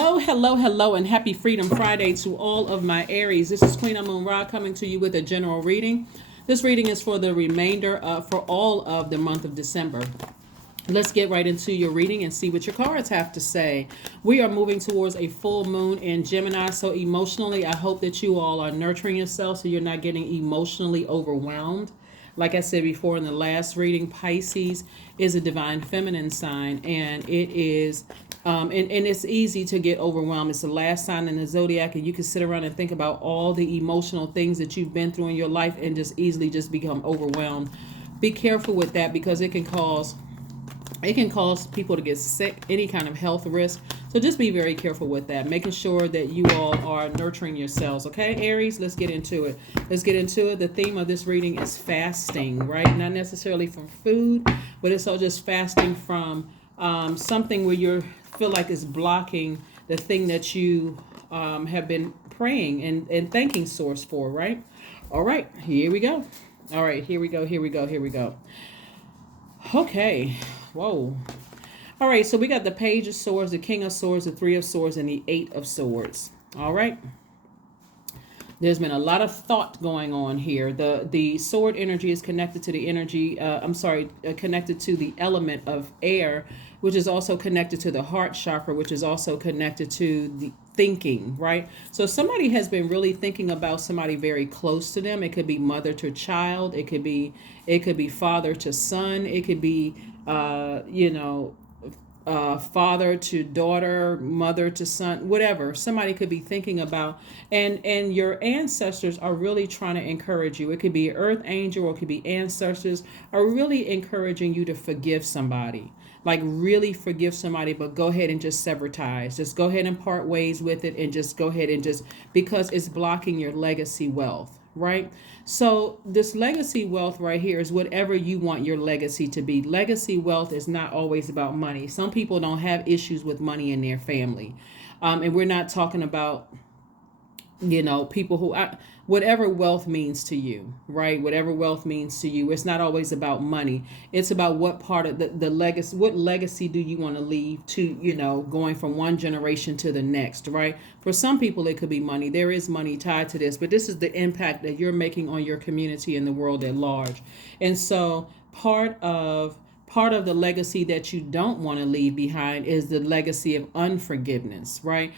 Hello, and happy Freedom Friday to all of my Aries. This is Queen Amun Ra coming to you with a general reading. This reading is for the remainder for all of the month of December. Let's get right into your reading and see what your cards have to say. We are moving towards a full moon in Gemini, so emotionally, I hope that you all are nurturing yourself so you're not getting emotionally overwhelmed. Like I said before in the last reading, Pisces is a divine feminine sign, and it is and it's easy to get overwhelmed. It's the last sign in the zodiac, and you can sit around and think about all the emotional things that you've been through in your life and just easily just become overwhelmed. Be careful with that because it can cause people to get sick, any kind of health risk. So just be very careful with that, making sure that you all are nurturing yourselves. Okay, Aries, let's get into it. The theme of this reading is fasting, right? Not necessarily from food, but it's all just fasting from something where you feel like it's blocking the thing that you have been praying and thanking Source for, right? All right, here we go. All right, here we go. Okay. Whoa. All right, so we got the Page of Swords, the King of Swords, the Three of Swords, and the Eight of Swords. All right. There's been a lot of thought going on here. The sword energy is connected to the connected to the element of air, which is also connected to the heart chakra, which is also connected to the thinking, right? So somebody has been really thinking about somebody very close to them. It could be mother to child. It could be father to son. It could be, father to daughter, mother to son, whatever. Somebody could be thinking about, and your ancestors are really trying to encourage you. It could be earth angel or it could be ancestors are really encouraging you to forgive somebody. Like really forgive somebody, but go ahead and just sever ties. Just go ahead and part ways with it and just go ahead and just because it's blocking your legacy wealth, right? So this legacy wealth right here is whatever you want your legacy to be. Legacy wealth is not always about money. Some people don't have issues with money in their family. And we're not talking about people whatever wealth means to you, right? Whatever wealth means to you, it's not always about money. It's about what part of the legacy, what legacy do you want to leave to, going from one generation to the next, right? For some people, it could be money. There is money tied to this, but this is the impact that you're making on your community and the world at large. And so part of the legacy that you don't want to leave behind is the legacy of unforgiveness, right?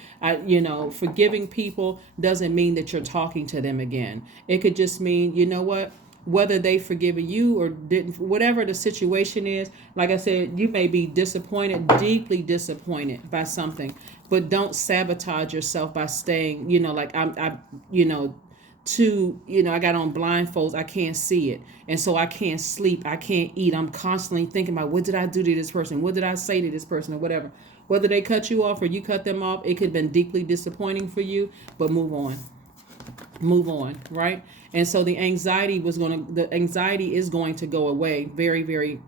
Forgiving people doesn't mean that you're talking to them again. It could just mean, whether they've forgiven you or didn't, whatever the situation is. Like I said, you may be disappointed, deeply disappointed by something, but don't sabotage yourself by staying, like I got on blindfolds, I can't see it, and so I can't sleep, I can't eat, I'm constantly thinking about what did I do to this person, what did I say to this person, or whether they cut you off or you cut them off. It could have been deeply disappointing for you, but move on, right? And so the anxiety is going to go away very, very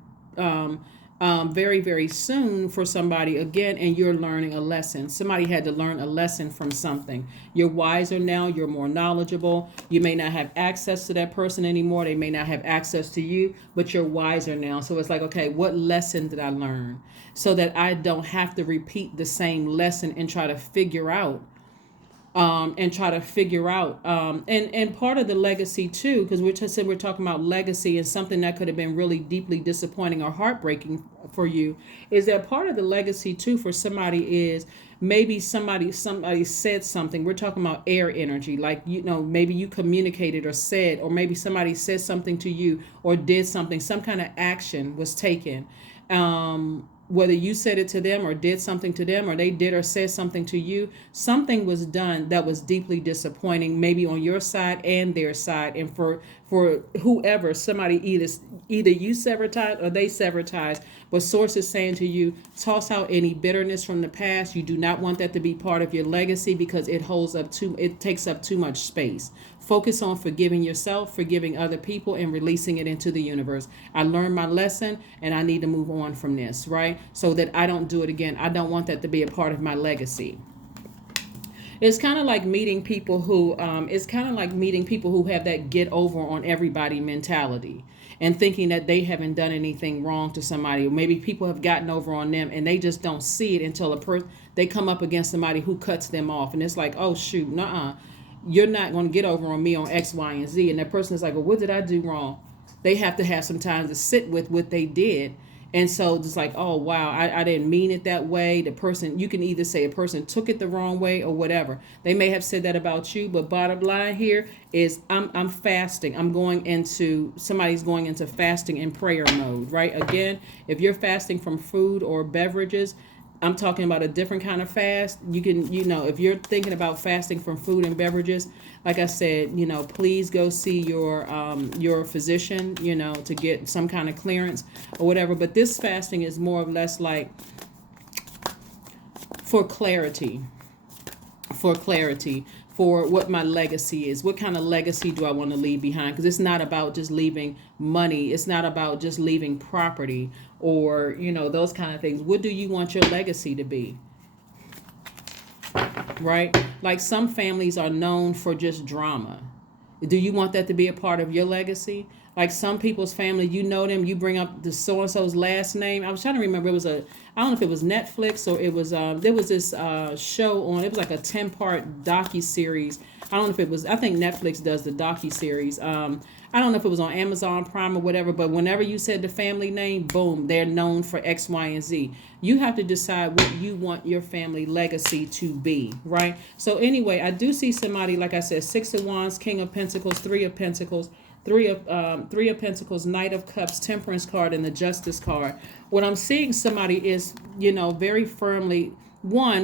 very, very soon for somebody again, and you're learning a lesson. Somebody had to learn a lesson from something. You're wiser now, you're more knowledgeable. You may not have access to that person anymore. They may not have access to you, but you're wiser now. So it's like, okay, what lesson did I learn? So that I don't have to repeat the same lesson and try to figure out and part of the legacy too, because we're talking about legacy and something that could have been really deeply disappointing or heartbreaking for you, is that part of the legacy too for somebody is maybe somebody said something. We're talking about air energy, like maybe you communicated or said, or maybe somebody said something to you or did something, some kind of action was taken, whether you said it to them or did something to them, or they did or said something to you. Something was done that was deeply disappointing, maybe on your side and their side. And for whoever, somebody either you sever ties or they sever ties. But Source is saying to you, toss out any bitterness from the past. You do not want that to be part of your legacy because it takes up too much space. Focus on forgiving yourself, forgiving other people, and releasing it into the universe. I learned my lesson and I need to move on from this, right? So that I don't do it again. I don't want that to be a part of my legacy. It's kind of like meeting people who have that get over on everybody mentality. and thinking that they haven't done anything wrong to somebody, or maybe people have gotten over on them and they just don't see it until they come up against somebody who cuts them off, and it's like, oh shoot, nuh-uh, you're not going to get over on me on X, Y, and Z. And that person is like, well, what did I do wrong? They have to have some time to sit with what they did. And so it's like, oh, wow, I didn't mean it that way. The person, you can either say a person took it the wrong way or whatever. They may have said that about you, but bottom line here is I'm fasting. Somebody's going into fasting and prayer mode, right? Again, if you're fasting from food or beverages, I'm talking about a different kind of fast. You can, if you're thinking about fasting from food and beverages, like I said, please go see your physician, to get some kind of clearance or whatever. But this fasting is more or less like for clarity, for what my legacy is. What kind of legacy do I want to leave behind? Because it's not about just leaving money. It's not about just leaving property or, those kind of things. What do you want your legacy to be? Right? Like some families are known for just drama. Do you want that to be a part of your legacy? Like some people's family, them, you bring up the so-and-so's last name. I was trying to remember, I don't know if it was Netflix or it was, there was this show on, it was like a 10-part docu-series. I don't know if it was, I think Netflix does the docu-series. I don't know if it was on Amazon Prime or whatever, but whenever you said the family name, boom, they're known for X, Y, and Z. You have to decide what you want your family legacy to be, right? So anyway, I do see somebody, like I said, 6 of Wands, King of Pentacles, 3 of Pentacles, Three of Pentacles, Knight of Cups, Temperance card, and the Justice card. What I'm seeing somebody is, very firmly,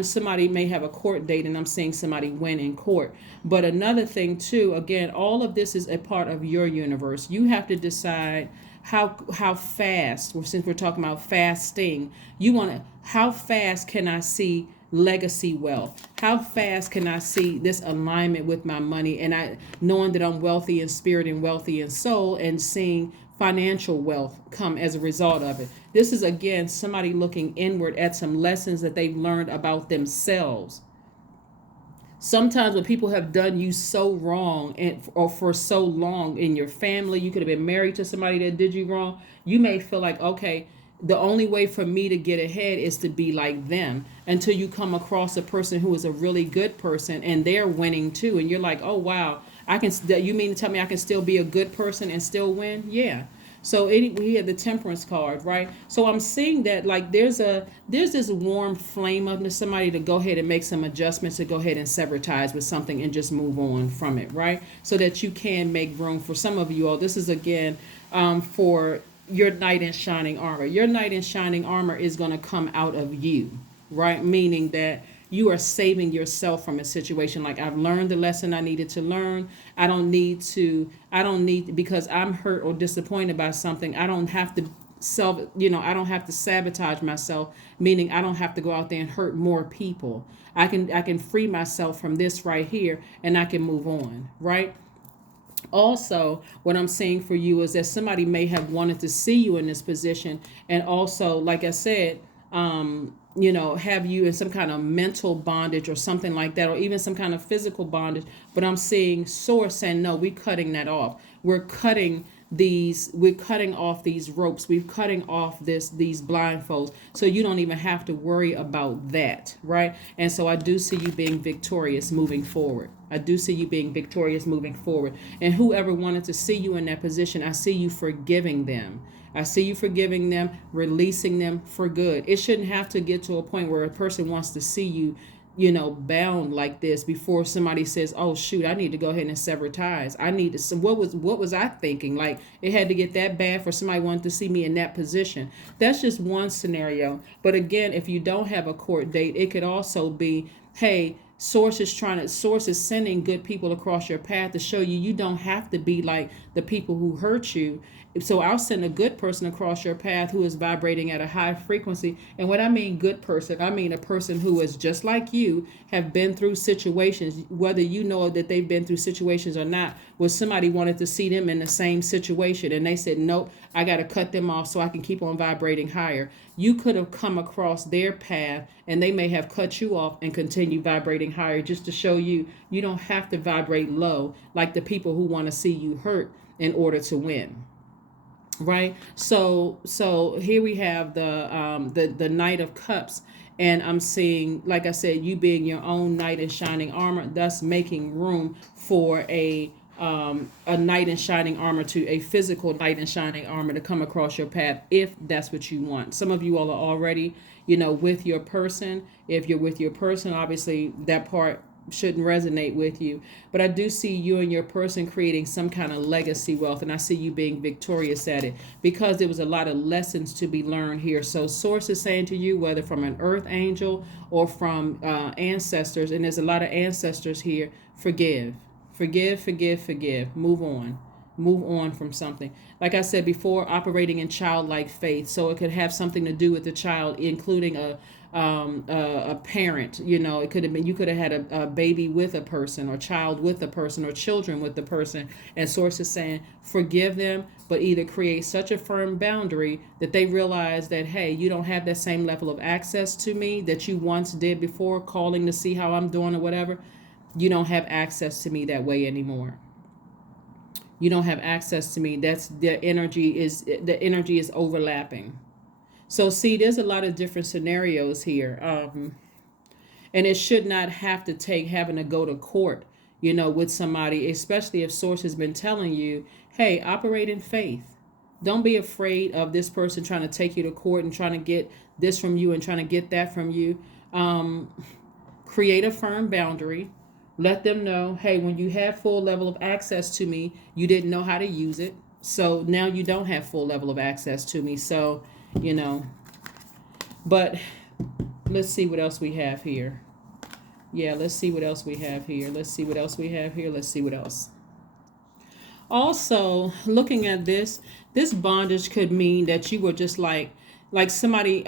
somebody may have a court date, and I'm seeing somebody win in court. But another thing too, again, all of this is a part of your universe. You have to decide how fast, since we're talking about fasting, how fast can I see legacy wealth? How fast can I see this alignment with my money, and knowing that I'm wealthy in spirit and wealthy in soul, and seeing financial wealth come as a result of it? This is, again, somebody looking inward at some lessons that they've learned about themselves. Sometimes when people have done you so wrong or for so long in your family, you could have been married to somebody that did you wrong. You may feel like, okay, the only way for me to get ahead is to be like them, until you come across a person who is a really good person and they're winning too. And you're like, oh, wow, you mean to tell me I can still be a good person and still win? Yeah. So we had the Temperance card, right? So I'm seeing that like there's this warm flame of somebody to go ahead and make some adjustments, to go ahead and sever ties with something and just move on from it, right? So that you can make room for some of you all. This is, again, for your knight in shining armor. Your knight in shining armor is going to come out of you, right? Meaning that you are saving yourself from a situation. Like, I've learned the lesson I needed to learn. I don't need, because I'm hurt or disappointed by something, I don't have to I don't have to sabotage myself, meaning I don't have to go out there and hurt more people. I can free myself from this right here, and I can move on, right? Also, what I'm saying for you is that somebody may have wanted to see you in this position, and also, like I said, have you in some kind of mental bondage or something like that, or even some kind of physical bondage. But I'm seeing Source saying, no, we're cutting that off. We're cutting off these ropes. We're cutting off these blindfolds. So you don't even have to worry about that, right? And so I do see you being victorious moving forward. And whoever wanted to see you in that position, I see you forgiving them. Releasing them for good. It shouldn't have to get to a point where a person wants to see you, bound like this before somebody says, oh shoot, I need to go ahead and sever ties. What was I thinking? Like, it had to get that bad for somebody wanting to see me in that position. That's just one scenario. But again, if you don't have a court date, it could also be, hey, Source is sending good people across your path to show you don't have to be like the people who hurt you. So I'll send a good person across your path who is vibrating at a high frequency. And when I mean good person, I mean a person who is just like you, have been through situations, whether you know that they've been through situations or not, where somebody wanted to see them in the same situation and they said, nope, I got to cut them off so I can keep on vibrating higher. You could have come across their path and they may have cut you off and continue vibrating higher, just to show you don't have to vibrate low like the people who want to see you hurt in order to win. right? So here we have the Knight of Cups, and I'm seeing, like I said, you being your own knight in shining armor, thus making room for a knight in shining armor, to a physical knight in shining armor to come across your path, if that's what you want. Some of you all are already, with your person. If you're with your person, obviously that part shouldn't resonate with you. But I do see you and your person creating some kind of legacy wealth, and I see you being victorious at it, because there was a lot of lessons to be learned here. So Source is saying to you, whether from an earth angel or from ancestors, and there's a lot of ancestors here, forgive. Forgive, forgive, forgive. Move on. Move on from something. Like I said before, operating in childlike faith. So it could have something to do with the child, including a parent. It could have been, you could have had a baby with a person, or child with a person, or children with the person. And Source is saying, forgive them, but either create such a firm boundary that they realize that, hey, you don't have that same level of access to me that you once did before, calling to see how I'm doing or whatever. You don't have access to me that way anymore. You don't have access to me. That's the energy is overlapping. So see, there's a lot of different scenarios here, and it should not have to take having to go to court, with somebody, especially if Source has been telling you, hey, operate in faith. Don't be afraid of this person trying to take you to court and trying to get this from you and trying to get that from you. Create a firm boundary. Let them know, hey, when you had full level of access to me, you didn't know how to use it. So now you don't have full level of access to me. So, you know, but let's see what else we have here. Yeah, let's see what else we have here. Let's see what else we have here. Let's see what else. Also, looking at this bondage could mean that you were just like somebody.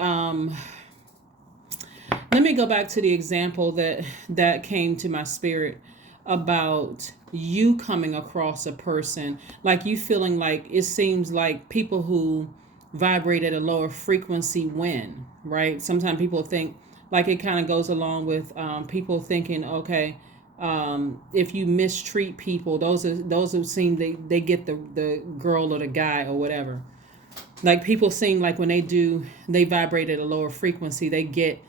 Let me go back to the example that came to my spirit about you coming across a person, like you feeling like it seems like people who vibrate at a lower frequency win, right? Sometimes people think, like, it kind of goes along with people thinking, okay, if you mistreat people, those who seem they get the girl or the guy or whatever. Like, people seem like when they vibrate at a lower frequency, they get,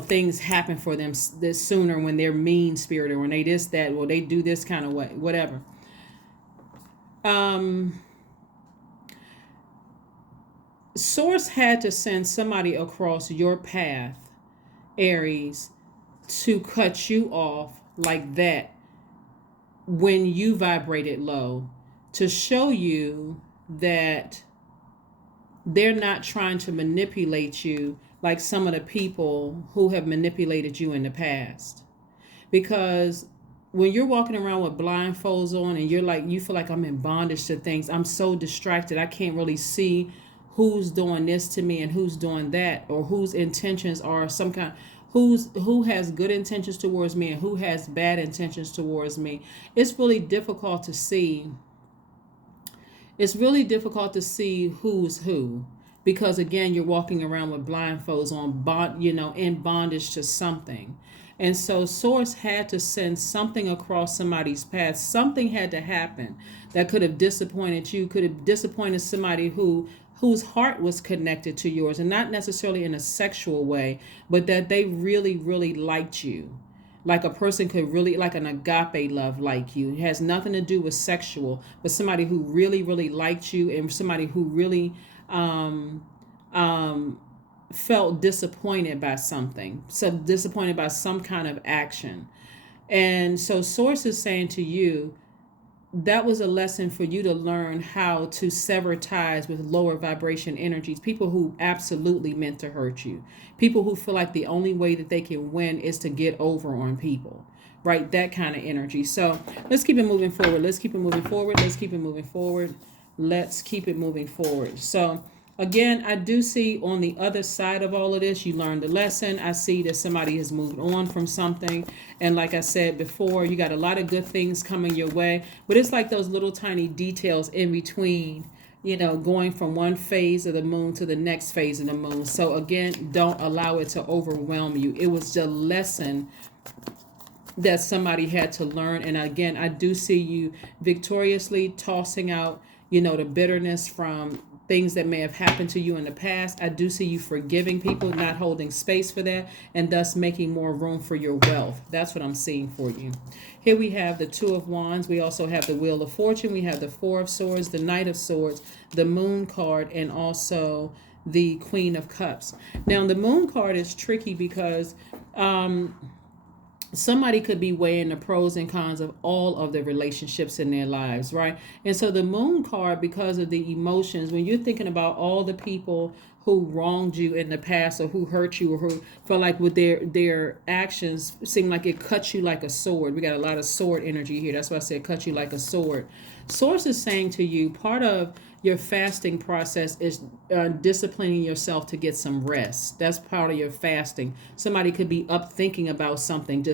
things happen for them this sooner when they're mean spirited, or when they this that, or they do this kind of way, whatever. um Source had to send somebody across your path, Aries, to cut you off like that when you vibrated low, to show you that they're not trying to manipulate you like some of the people who have manipulated you in the past. Because when you're walking around with blindfolds on and you feel like, I'm in bondage to things, I'm so distracted, I can't really see who's doing this to me and who's doing that, or whose intentions are some kind, who has good intentions towards me and who has bad intentions towards me. It's really difficult to see. It's really difficult to see who's who, because again, you're walking around with blindfolds on, in bondage to something. And so Source had to send something across somebody's path. Something had to happen that could have disappointed you, could have disappointed somebody whose heart was connected to yours, and not necessarily in a sexual way, but that they really, really liked you. Like a person could really, like an agape love, like you. It has nothing to do with sexual, but somebody who really, really liked you, and somebody who really um, um, felt disappointed by something, so disappointed by some kind of action. And so Source is saying to you, that was a lesson for you to learn how to sever ties with lower vibration energies, people who absolutely meant to hurt you, people who feel like the only way that they can win is to get over on people, right? That kind of energy. So let's keep it moving forward. Let's keep it moving forward. Let's keep it moving forward. Let's keep it moving forward. So again, I do see on the other side of all of this, you learned a lesson. I see that somebody has moved on from something. And like I said before, you got a lot of good things coming your way. But it's like those little tiny details in between, going from one phase of the moon to the next phase of the moon. So again, don't allow it to overwhelm you. It was the lesson that somebody had to learn. And again, I do see you victoriously tossing out, the bitterness from things that may have happened to you in the past. I do see you forgiving people, not holding space for that, and thus making more room for your wealth. That's what I'm seeing for you. Here we have the Two of Wands. We also have the Wheel of Fortune. We have the Four of Swords, the Knight of Swords, the Moon card, and also the Queen of Cups. Now, the Moon card is tricky because somebody could be weighing the pros and cons of all of the relationships in their lives, right? And so the Moon card, because of the emotions, when you're thinking about all the people who wronged you in the past, or who hurt you, or who felt like with their actions seem like it cut you like a sword. We got a lot of sword energy here. That's why I said cut you like a sword. Source is saying to you, part of your fasting process is disciplining yourself to get some rest. That's part of your fasting. Somebody could be up thinking about something.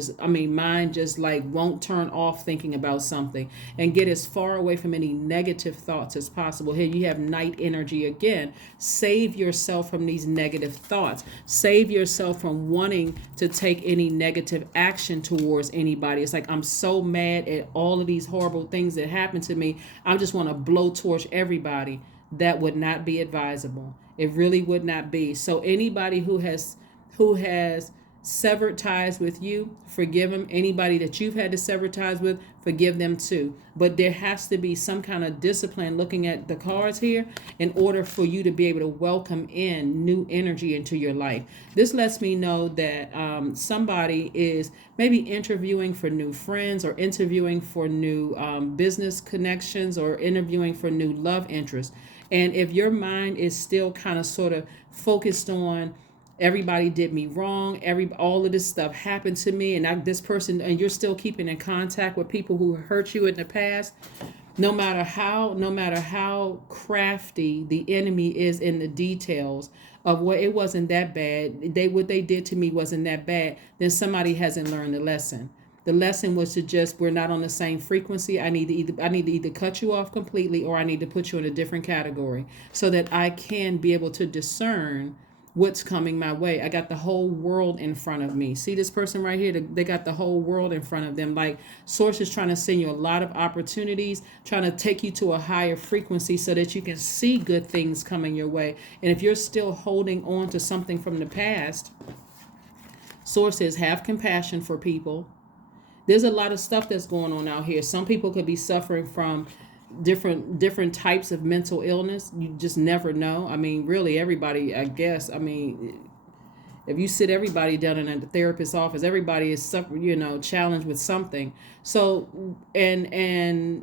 Mind just like won't turn off thinking about something, and get as far away from any negative thoughts as possible. Here you have night energy again. Save yourself from these negative thoughts. Save yourself from wanting to take any negative action towards anybody. It's like, I'm so mad at all of these horrible things that happened to me. I just want to blowtorch everybody. That would not be advisable. It really would not be. So anybody who has severed ties with you, forgive them. Anybody that you've had to sever ties with, forgive them too. But there has to be some kind of discipline, looking at the cards here, in order for you to be able to welcome in new energy into your life. This lets me know that somebody is maybe interviewing for new friends, or interviewing for new business connections, or interviewing for new love interests. And if your mind is still kind of sort of focused on, everybody did me wrong, all of this stuff happened to me, and this person, and you're still keeping in contact with people who hurt you in the past, no matter how crafty the enemy is in the details of what, it wasn't that bad, what they did to me wasn't that bad, then somebody hasn't learned the lesson. The lesson was to just, we're not on the same frequency. I need to either cut you off completely, or I need to put you in a different category, so that I can be able to discern what's coming my way. I got the whole world in front of me. See this person right here? They got the whole world in front of them. Like, Source is trying to send you a lot of opportunities, trying to take you to a higher frequency so that you can see good things coming your way. And if you're still holding on to something from the past, Source says, have compassion for people. There's a lot of stuff that's going on out here. Some people could be suffering from different types of mental illness. You just never know. I mean, really, everybody, I guess. I mean, if you sit everybody down in a therapist's office, everybody is suffering, challenged with something. So, and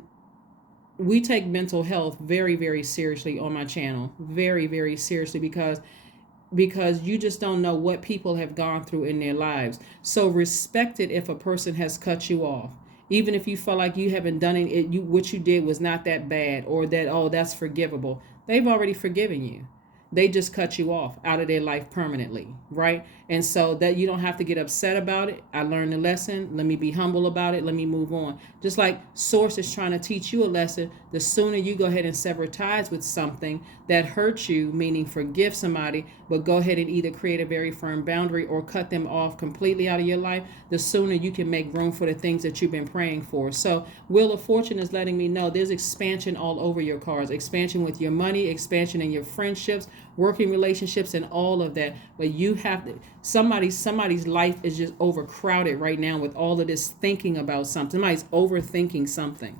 we take mental health very, very seriously on my channel, very, very seriously, because you just don't know what people have gone through in their lives. So respect it if a person has cut you off. Even if you feel like you haven't done it, what you did was not that bad, or that, oh, that's forgivable. They've already forgiven you. They just cut you off out of their life permanently, right? And so that you don't have to get upset about it. I learned a lesson. Let me be humble about it. Let me move on. Just like Source is trying to teach you a lesson, the sooner you go ahead and sever ties with something that hurts you, meaning forgive somebody, but go ahead and either create a very firm boundary or cut them off completely out of your life, the sooner you can make room for the things that you've been praying for. So Wheel of Fortune is letting me know there's expansion all over your cards. Expansion with your money, expansion in your friendships, working relationships, and all of that. But you have to, somebody's life is just overcrowded right now with all of this thinking about something. Somebody's overthinking something.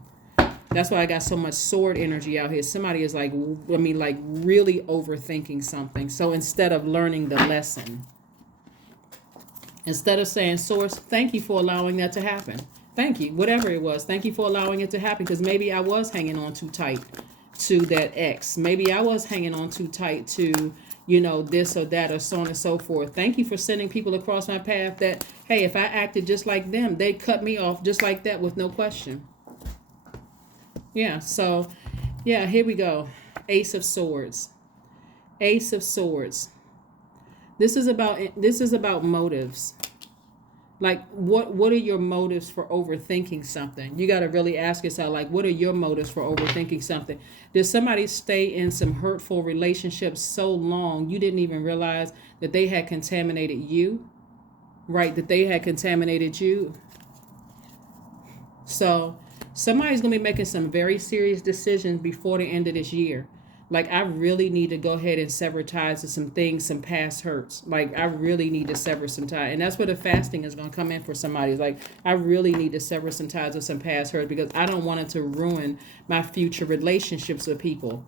That's why I got so much sword energy out here. Somebody is like really overthinking something. So instead of learning the lesson, instead of saying, Source, thank you for allowing that to happen. Thank you, whatever it was. Thank you for allowing it to happen, because maybe I was hanging on too tight to that ex. Maybe I was hanging on too tight to, this or that, or so on and so forth. Thank you for sending people across my path that, hey, if I acted just like them, they'd cut me off just like that with no question. Yeah, so, yeah, here we go. Ace of Swords. Ace of Swords. This is about motives. Like, what are your motives for overthinking something? You got to really ask yourself, like, what are your motives for overthinking something? Did somebody stay in some hurtful relationships so long you didn't even realize that they had contaminated you? Right? That they had contaminated you? So somebody's going to be making some very serious decisions before the end of this year. Like, I really need to go ahead and sever ties to some things, some past hurts. Like, I really need to sever some ties. And that's where the fasting is going to come in for somebody. It's like, I really need to sever some ties with some past hurts because I don't want it to ruin my future relationships with people.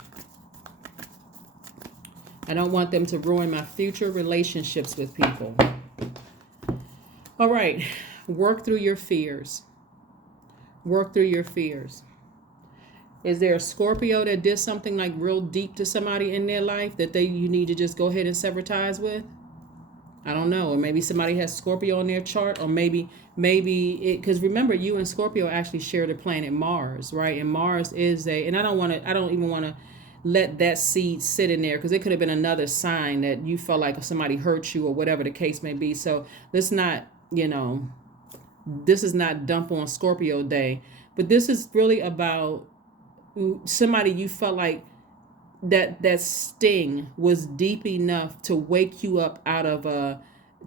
I don't want them to ruin my future relationships with people. All right. Work through your fears. Work through your fears. Is there a Scorpio that did something like real deep to somebody in their life that you need to just go ahead and sever ties with? I don't know. Or maybe somebody has Scorpio on their chart, or maybe it, because remember, you and Scorpio actually share the planet Mars, right? And Mars is and I don't even want to let that seed sit in there because it could have been another sign that you felt like somebody hurt you or whatever the case may be. So let's not, this is not dump on Scorpio day, but this is really about somebody you felt like that sting was deep enough to wake you up out of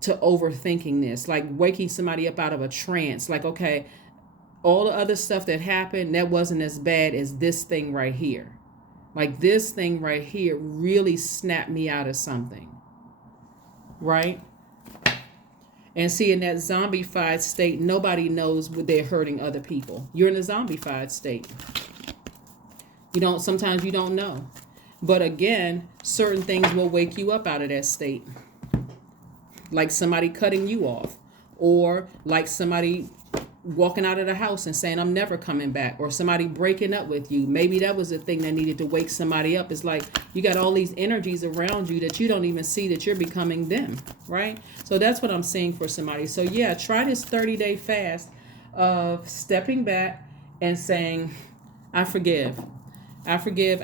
to overthinking this, like waking somebody up out of a trance. Like, okay, all the other stuff that happened, that wasn't as bad as this thing right here. Like, this thing right here really snapped me out of something, right? And see, in that zombified state, nobody knows what they're hurting other people. You're in a zombified state. Sometimes you don't know. But again, certain things will wake you up out of that state. Like somebody cutting you off, or like somebody walking out of the house and saying, I'm never coming back, or somebody breaking up with you. Maybe that was the thing that needed to wake somebody up. It's like you got all these energies around you that you don't even see that you're becoming them, right? So that's what I'm seeing for somebody. So yeah, try this 30-day fast of stepping back and saying, I forgive. I forgive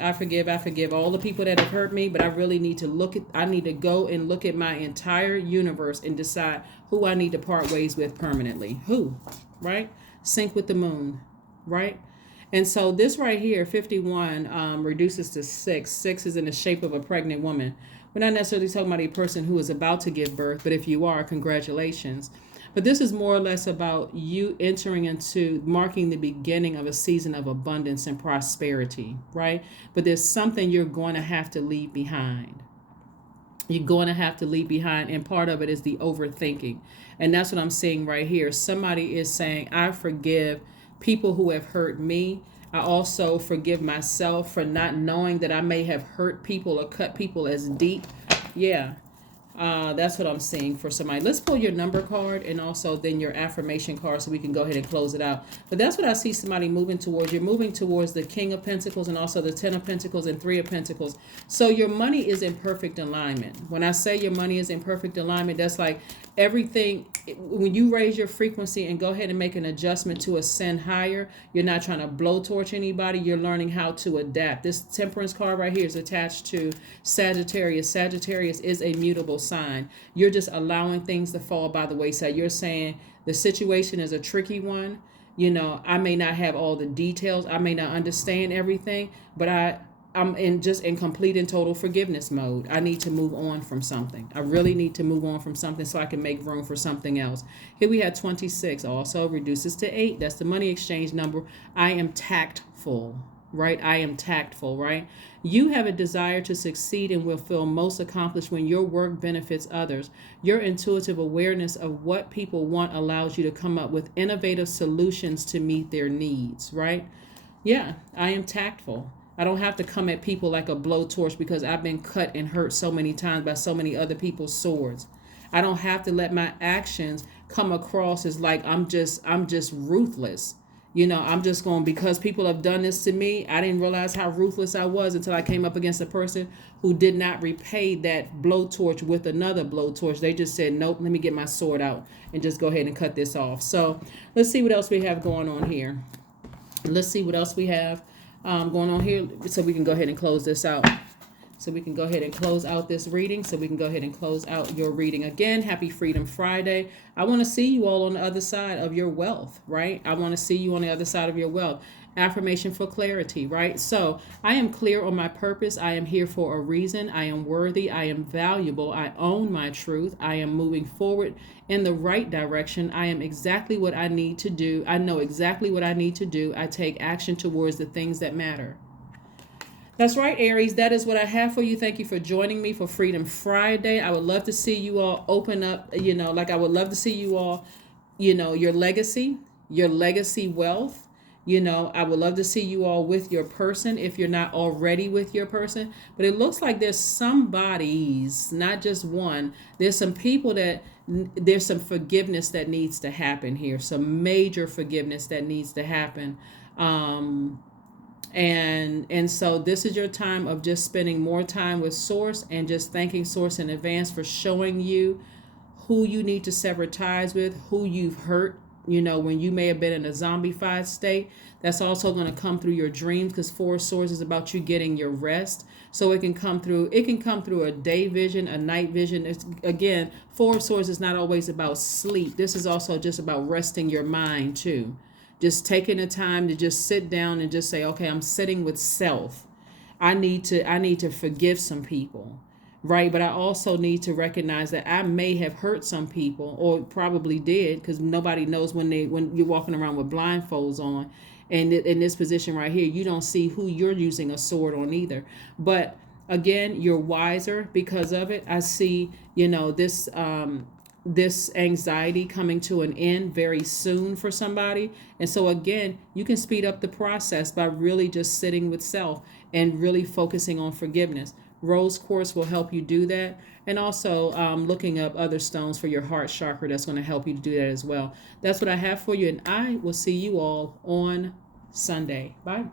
all the people that have hurt me, but I really need to I need to go and look at my entire universe and decide who I need to part ways with permanently. Who, right? Sync with the moon, right? And so this right here, 51, reduces to 6. 6 is in the shape of a pregnant woman. We're not necessarily talking about a person who is about to give birth, but if you are, congratulations. But this is more or less about you marking the beginning of a season of abundance and prosperity, right? But there's something you're going to have to leave behind. You're going to have to leave behind, and part of it is the overthinking. And that's what I'm seeing right here. Somebody is saying, I forgive people who have hurt me. I also forgive myself for not knowing that I may have hurt people or cut people as deep. Yeah. That's what I'm seeing for somebody. Let's pull your number card and also then your affirmation card so we can go ahead and close it out. But that's what I see somebody moving towards. You're moving towards the King of Pentacles and also the 10 of Pentacles and 3 of Pentacles. So your money is in perfect alignment. When I say your money is in perfect alignment, that's like everything. When you raise your frequency and go ahead and make an adjustment to ascend higher, you're not trying to blowtorch anybody. You're learning how to adapt. This Temperance card right here is attached to Sagittarius. Sagittarius is a mutable sign. You're just allowing things to fall by the wayside. You're saying the situation is a tricky one. I may not have all the details. I may not understand everything, but I'm in complete and total forgiveness mode. I need to move on from something. I really need to move on from something so I can make room for something else. Here we have 26, also reduces to 8. That's the money exchange number. I am tactful, right? I am tactful, right? You have a desire to succeed and will feel most accomplished when your work benefits others. Your intuitive awareness of what people want allows you to come up with innovative solutions to meet their needs, right? Yeah, I am tactful. I don't have to come at people like a blowtorch because I've been cut and hurt so many times by so many other people's swords. I don't have to let my actions come across as like I'm just ruthless. I'm just going, because people have done this to me, I didn't realize how ruthless I was until I came up against a person who did not repay that blowtorch with another blowtorch. They just said, nope, let me get my sword out and just go ahead and cut this off. So let's see what else we have going on here. Let's see what else we have going on here so we can go ahead and close this out. So we can go ahead and close out this reading. So we can go ahead and close out your reading. Again, happy Freedom Friday. I want to see you all on the other side of your wealth, right? I want to see you on the other side of your wealth. Affirmation for clarity, right? So I am clear on my purpose. I am here for a reason. I am worthy. I am valuable. I own my truth. I am moving forward in the right direction. I am exactly what I need to do. I know exactly what I need to do. I take action towards the things that matter. That's right, Aries. That is what I have for you. Thank you for joining me for Freedom Friday. I would love to see you all open up, like I would love to see you all, your legacy wealth. I would love to see you all with your person if you're not already with your person. But it looks like there's somebody's, not just one. There's some people that there's some forgiveness that needs to happen here, some major forgiveness that needs to happen. And so this is your time of just spending more time with Source and just thanking Source in advance for showing you who you need to sever ties with, who you've hurt, when you may have been in a zombified state. That's also going to come through your dreams, because Four of Swords is about you getting your rest. So it can come through a day vision, a night vision. Again, Four of Swords is not always about sleep. This is also just about resting your mind too. Just taking the time to just sit down and just say, okay, I'm sitting with self. I need to forgive some people, right? But I also need to recognize that I may have hurt some people, or probably did, because nobody knows when you're walking around with blindfolds on, and in this position right here, you don't see who you're using a sword on either. But again, you're wiser because of it. I see, this anxiety coming to an end very soon for somebody. And so again, you can speed up the process by really just sitting with self and really focusing on forgiveness. Rose quartz will help you do that. And also looking up other stones for your heart chakra, that's going to help you to do that as well. That's what I have for you, and I will see you all on Sunday. Bye.